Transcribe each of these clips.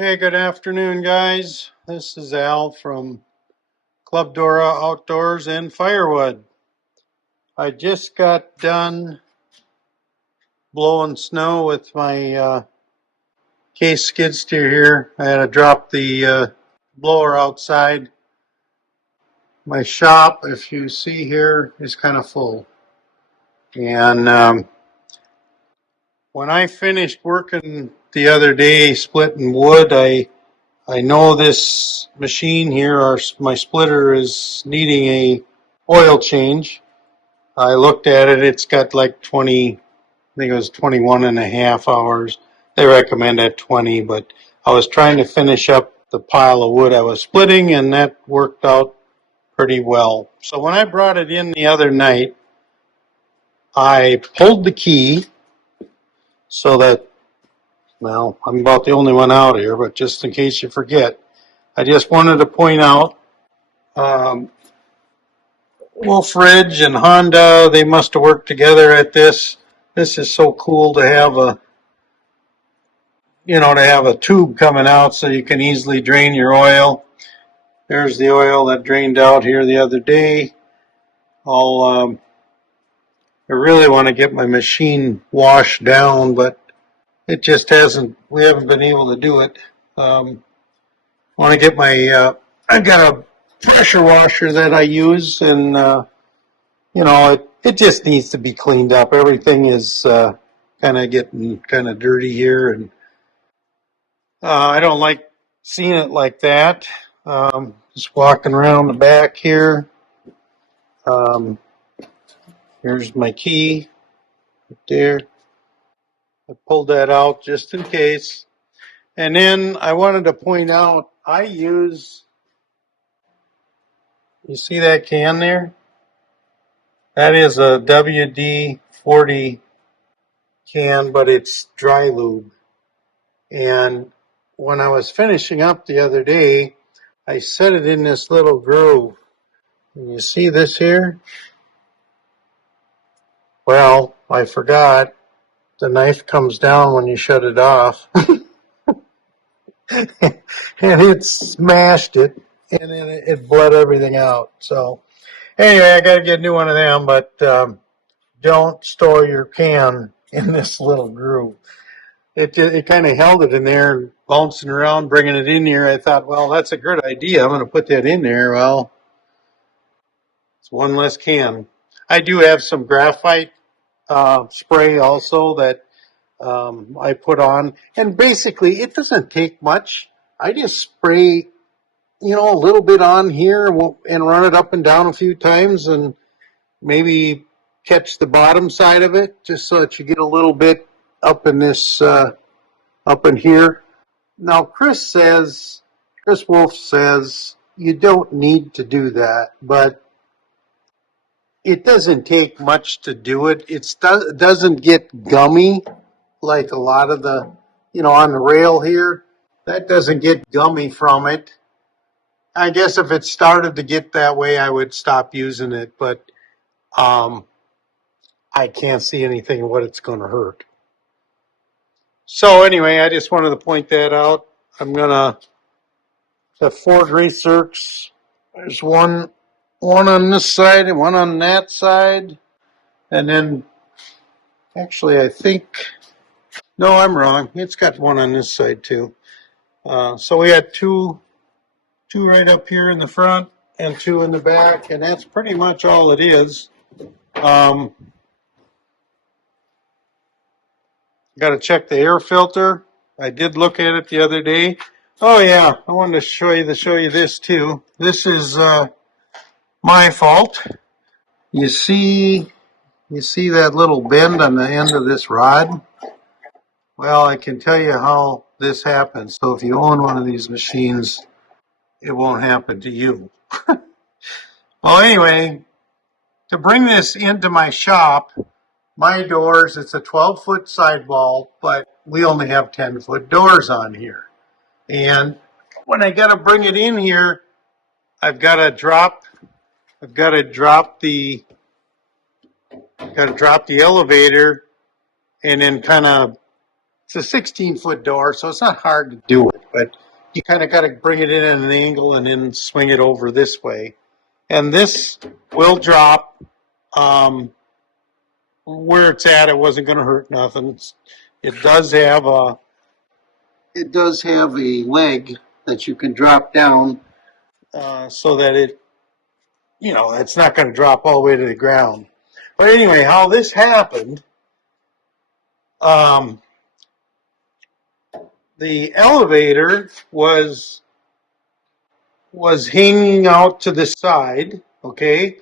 Hey, good afternoon, guys. This is Al from Club Dora Outdoors in Firewood. I just got done blowing snow with my case skid steer here. I had to drop the blower outside. My shop, if you see here, is kind of full. And when I finished working the other day splitting wood, I know this machine here, my splitter, is needing a oil change. I looked at it, it's got like 20, I think it was 21 and a half hours. They recommend at 20, but I was trying to finish up the pile of wood I was splitting, and that worked out pretty well. So when I brought it in the other night, I pulled the key so that, well, I'm about the only one out here, but just in case you forget, I just wanted to point out Wolfe and Honda, they must have worked together at this. This is so cool to have a tube coming out so you can easily drain your oil. There's the oil that drained out here the other day. I really want to get my machine washed down, but it just we haven't been able to do it. I want to get I got a pressure washer that I use, and it just needs to be cleaned up. Everything is kind of getting kind of dirty here, and I don't like seeing it like that. Just walking around the back here. Um, Here's my key right there. I pulled that out just in case. And then I wanted to point out, you see that can there? That is a WD-40 can, but it's dry lube. And when I was finishing up the other day, I set it in this little groove. And you see this here? Well, I forgot. The knife comes down when you shut it off. And it smashed it, and then it bled everything out. So anyway, I got to get a new one of them, but don't store your can in this little groove. It kind of held it in there, bouncing around, bringing it in here. I thought, well, that's a good idea. I'm going to put that in there. Well, it's one less can. I do have some graphite spray also that I put on, and basically it doesn't take much. I just spray, a little bit on here and run it up and down a few times, and maybe catch the bottom side of it, just so that you get a little bit up in this, up in here. Now, Chris Wolfe says you don't need to do that, but it doesn't take much to do it. It doesn't get gummy like a lot of the, on the rail here. That doesn't get gummy from it. I guess if it started to get that way, I would stop using it, but I can't see anything what it's going to hurt. So anyway, I just wanted to point that out. The 4 grease zerks. There's one on this side and one on that side. And then, actually, no, I'm wrong. It's got one on this side too. So we had two right up here in the front and 2 in the back, and that's pretty much all it is. Got to check the air filter. I did look at it the other day. Oh yeah, I wanted to show you this too. This is my fault. You see that little bend on the end of this rod? Well, I can tell you how this happens. So if you own one of these machines, it won't happen to you. Well, anyway, to bring this into my shop, my doors, it's a 12-foot sidewall, but we only have 10-foot doors on here. And when I got to bring it in here, I've got to drop the elevator, and then it's a 16-foot door, so it's not hard to do it. but you kind of got to bring it in at an angle and then swing it over this way. And this will drop where it's at. It wasn't going to hurt nothing. It does have a leg that you can drop down so that it's not going to drop all the way to the ground. But anyway, how this happened, the elevator was hanging out to the side, okay?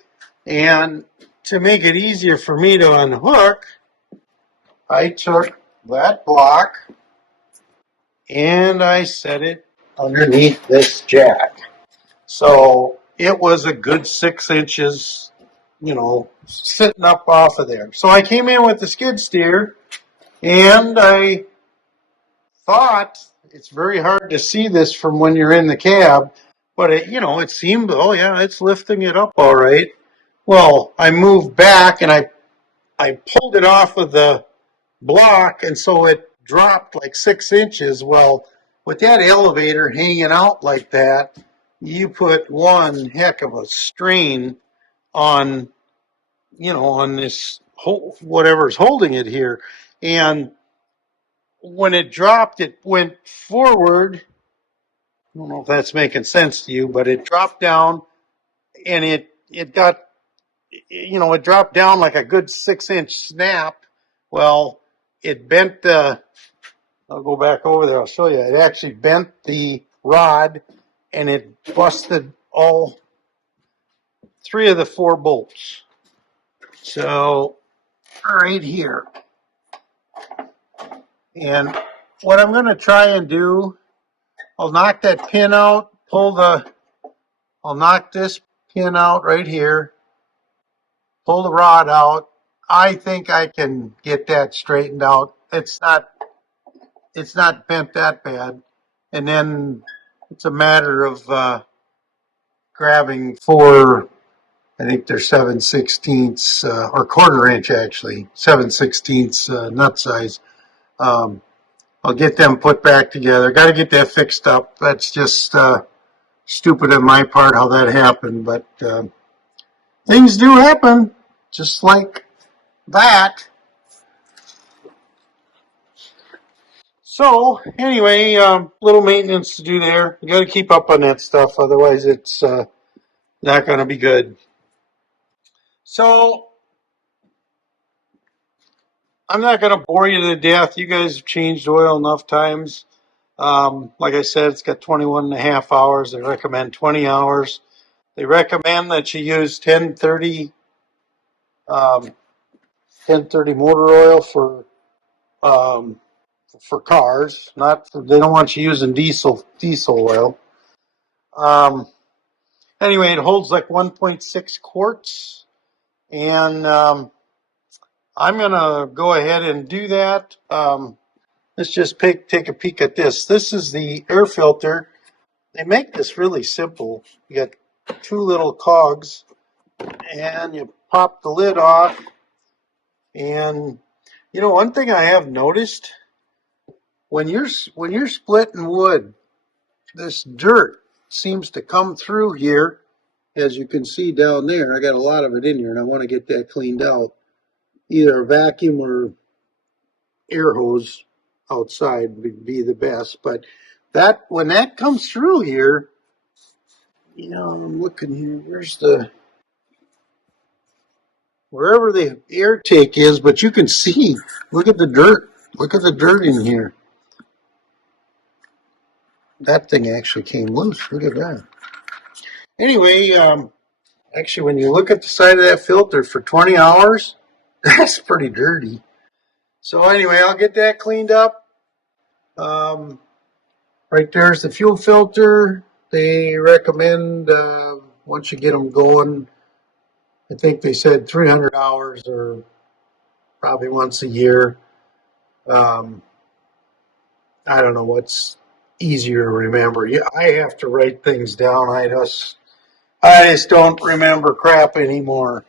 And to make it easier for me to unhook, I took that block and I set it underneath this jack. So it was a good 6 inches, sitting up off of there. So I came in with the skid steer and I thought, it's very hard to see this from when you're in the cab, but it seemed, oh yeah, it's lifting it up all right. Well, I moved back and I pulled it off of the block, and so it dropped like 6 inches. Well, with that elevator hanging out like that, you put one heck of a strain on, on this whatever's holding it here. And when it dropped, it went forward. I don't know if that's making sense to you, but it dropped down and it got, it dropped down like a good 6-inch snap. Well, it bent I'll go back over there, I'll show you. It actually bent the rod and it busted all 3 of the 4 bolts. So, right here. And what I'm going to try and do, I'll knock that pin out, I'll knock this pin out right here, pull the rod out. I think I can get that straightened out. It's not bent that bad. And then it's a matter of grabbing 4, I think they're 7/16 or 1/4 inch actually, 7/16 nut size. I'll get them put back together. Got to get that fixed up. That's just stupid on my part how that happened, but things do happen, just like that. So anyway, little maintenance to do there. You got to keep up on that stuff, otherwise it's not going to be good. So I'm not going to bore you to death. You guys have changed oil enough times. Like I said, it's got 21.5 hours. They recommend 20 hours. They recommend that you use 1030 motor oil for cars. They don't want you using diesel oil. Anyway, it holds like 1.6 quarts, and I'm gonna go ahead and do that. Let's just take a peek at this. This is the air filter. They make this really simple. You got 2 little cogs, and you pop the lid off. And one thing I have noticed, when you're splitting wood, this dirt seems to come through here, as you can see down there. I got a lot of it in here, and I want to get that cleaned out. Either a vacuum or air hose outside would be the best. But when that comes through here, I'm looking here. Wherever the air take is, but you can see. Look at the dirt. Look at the dirt in here. That thing actually came loose. Look at that. Anyway, actually, when you look at the side of that filter for 20 hours, that's pretty dirty. So anyway, I'll get that cleaned up. Right there's the fuel filter. They recommend once you get them going, I think they said 300 hours or probably once a year. I don't know what's easier to remember. I have to write things down. I just don't remember crap anymore.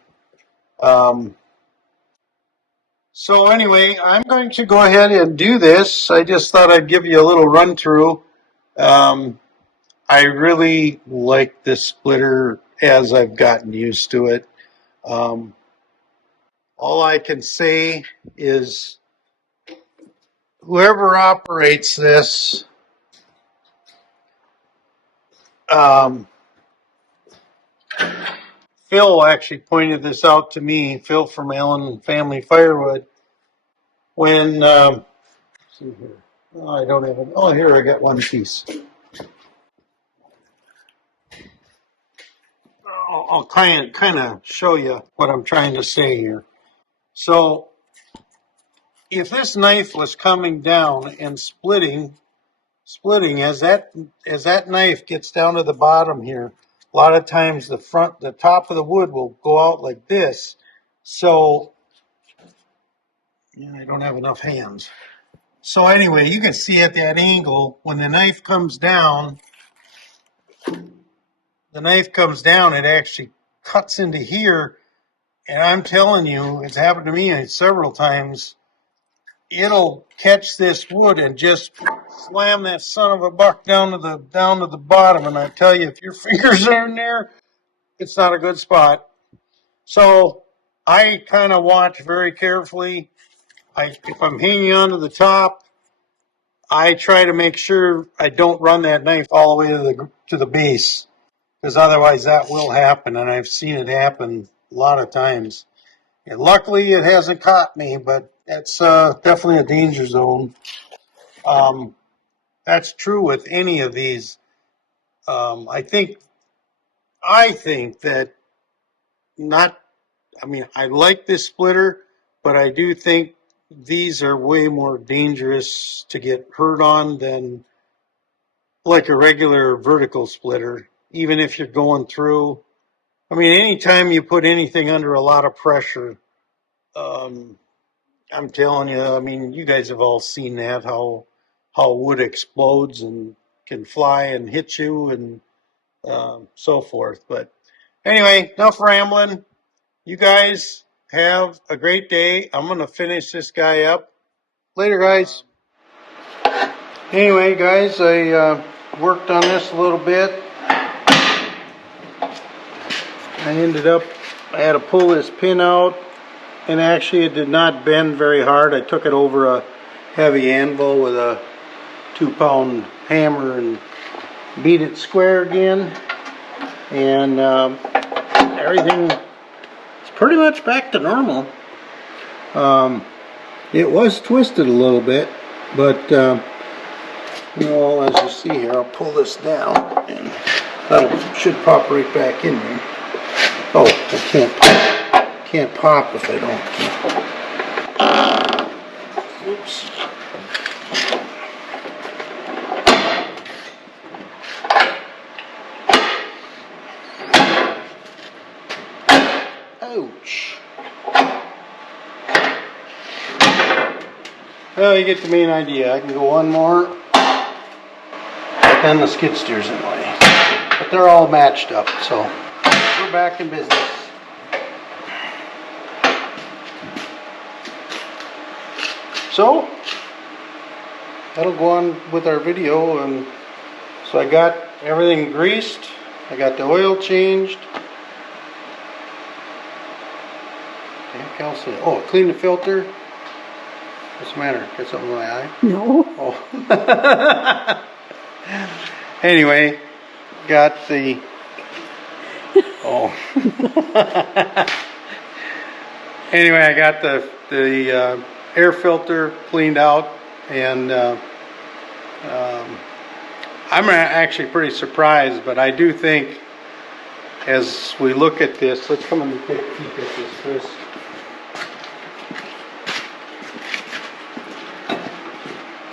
So anyway, I'm going to go ahead and do this. I just thought I'd give you a little run through. I really like this splitter as I've gotten used to it. All I can say is whoever operates this, Phil actually pointed this out to me, Phil from Allen Family Firewood, when, see here. Oh, I don't have it. Oh, here, I got one piece. I'll kind of show you what I'm trying to say here. So, if this knife was coming down and splitting as that knife gets down to the bottom here, a lot of times the top of the wood will go out like this. So, yeah, I don't have enough hands. So anyway, you can see at that angle, when the knife comes down, it actually cuts into here. And I'm telling you, it's happened to me several times. It'll catch this wood and just slam that son of a buck down to the bottom. And I tell you, if your fingers are in there, it's not a good spot. So I kind of watch very carefully. If I'm hanging onto the top, I try to make sure I don't run that knife all the way to the base, because otherwise that will happen, and I've seen it happen a lot of times. And luckily, it hasn't caught me, but that's definitely a danger zone. That's true with any of these. I think that not. I mean, I like this splitter, but I do think these are way more dangerous to get hurt on than like a regular vertical splitter. Even if you're going through. I mean, anytime you put anything under a lot of pressure, I'm telling you, I mean, you guys have all seen that, how wood explodes and can fly and hit you and so forth. But anyway, enough rambling. You guys have a great day. I'm going to finish this guy up. Later, guys. Anyway, guys, I worked on this a little bit. I had to pull this pin out, and actually it did not bend very hard. I took it over a heavy anvil with a 2-pound hammer and beat it square again, and everything is pretty much back to normal. It was twisted a little bit, but you know, as you see here, I'll pull this down and that should pop right back in there. Oh, I can't pop if I don't. Oops. Ouch. Well, you get the main idea. I can go one more, but then the skid steer's in the way. But they're all matched up, so we're back in business. So that'll go on with our video, and so I got everything greased. I got the oil changed. Oh, clean the filter. What's the matter? Got something in my eye? No. Oh. Anyway, got the. Oh. Anyway, I got the air filter cleaned out, and I'm actually pretty surprised, but I do think as we look at this, let's come and take a peek at this first.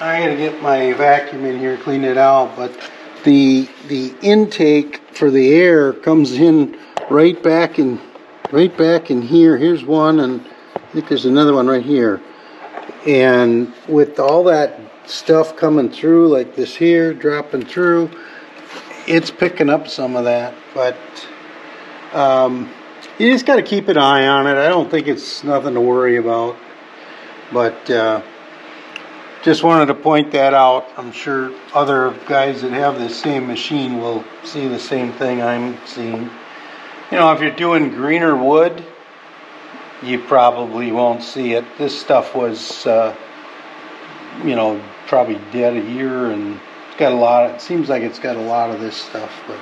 I gotta get my vacuum in here, clean it out, but the intake for the air comes in right back in here. Here's one, and I think there's another one right here. And with all that stuff coming through, like this here, dropping through, it's picking up some of that. But you just got to keep an eye on it. I don't think it's nothing to worry about. But Just wanted to point that out. I'm sure other guys that have the same machine will see the same thing I'm seeing. You know, if you're doing greener wood, you probably won't see it. This stuff was, you know, probably dead a year, and it's got a lot. It seems like it's got a lot of this stuff, but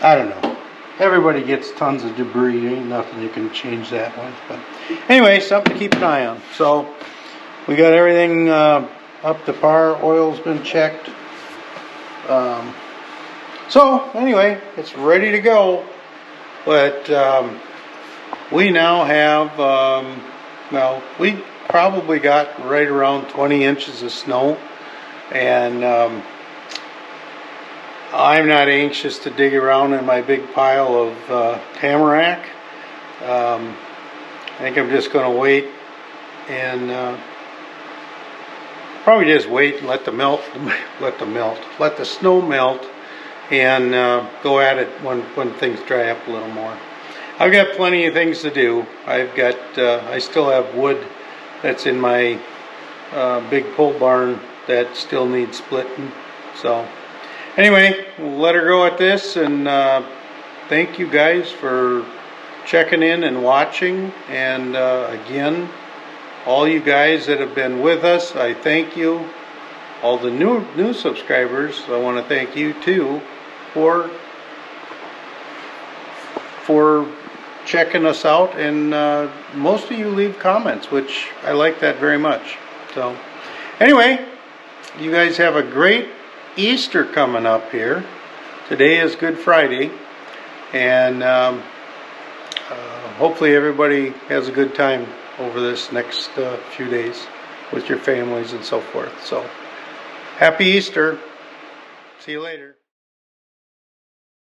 I don't know. Everybody gets tons of debris. Ain't nothing you can change that with. But anyway, something to keep an eye on. So we got everything up to par. Oil's been checked. So anyway, it's ready to go. But we now have, well, we probably got right around 20 inches of snow. And I'm not anxious to dig around in my big pile of tamarack. I think I'm just going to wait and probably just wait and let the snow melt, and go at it when things dry up a little more. I've got plenty of things to do. I still have wood that's in my big pole barn that still needs splitting. So anyway, we'll let her go at this, and thank you guys for checking in and watching. And again, all you guys that have been with us, I thank you. All the new subscribers, I want to thank you too for checking us out. And most of you leave comments, which I like that very much. So anyway, you guys have a great Easter coming up here. Today is Good Friday, and hopefully everybody has a good time over this next few days with your families and so forth. So happy Easter. See you later.